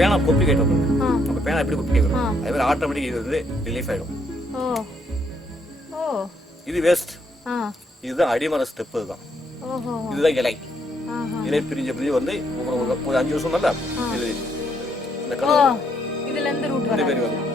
பேனா கொப்பி கேட்டோம். நம்ம பேனா எப்படி கொப்பி கேட்கணும் அதே மாதிரி ஆட்டோமேட்டிக் இது வந்து ரிலீஃப் ஆயிடும். இது வேஸ்ட். இதுதான் அடிமர ஸ்டெப். இதுதான் இதுதான் இலை. இலை பிரிஞ்சு பிரிஞ்சு வந்து ஒரு 5 வருஷம் நல்லா இது இந்த கலர் இதுல இருந்து ரூட் வரும்.